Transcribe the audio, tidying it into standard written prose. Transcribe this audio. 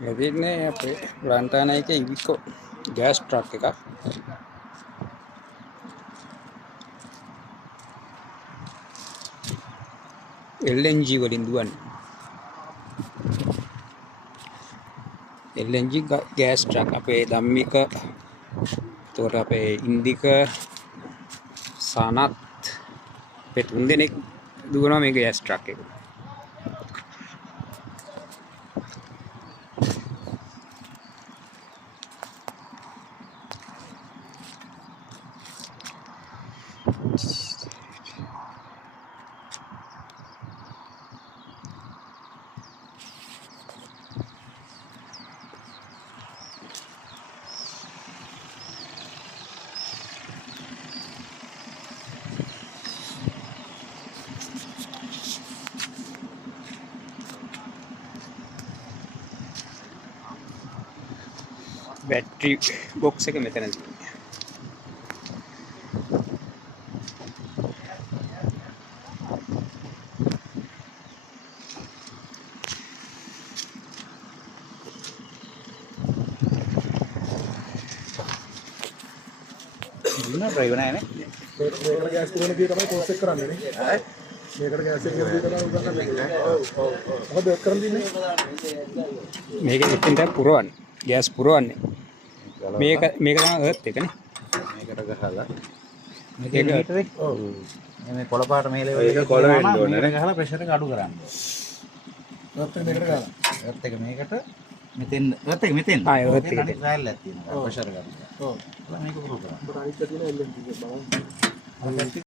ලැබෙන්නේ අපේ ලන්ටානා එකේ ඉවිකෝ ගෑස් ට්‍රක් එකක්. LNG වලින් දුවන්නේ. LNG ගෑස් ට්‍රක් අපේ ධම්මික, එතකොට අපේ ඉන්දික, සනත් අපේ 3 දෙනෙක් දුවනවා මේ ගෑස් ට්‍රක් එක. बैटरी बॉक्स එක මෙතන තියෙනවා. දුන්නා ඩ්‍රයිවර් නැහැ නේ. මේකට ගෑස් පුරන දී තමයි කෝස් එක කරන්නේ නේ. හරි. මේකට ගෑස් එක පුරන දී තමයි උගන්වන්නේ. ඔව්. මොකද ඒක කරන් දින්නේ? මේක එතෙන්ට පුරවන්නේ. ගෑස් පුරවන්නේ. මේක තමයි අර්ත් එක නේ. මේකට ගහලා මේක මීටරේ ඔව් මේ කොළ පාට මේ ලෙවල් එක කොළ වෙන්න ඕනේ නේ ගහලා ප්‍රෙෂර් එක අඩු කරන්න. ඔත් මේකට ගහලා. ඒත් එක මේකට මෙතෙන් ඒත් එක මෙතෙන්. ආ ඒත් එක. අනිත් ට්‍රයල් එකක් තියෙනවා ප්‍රෙෂර් ගන්න. ඔව්. මේක පුරු කරන්න. අනිත් එක තියෙන LNG එක බලන්න.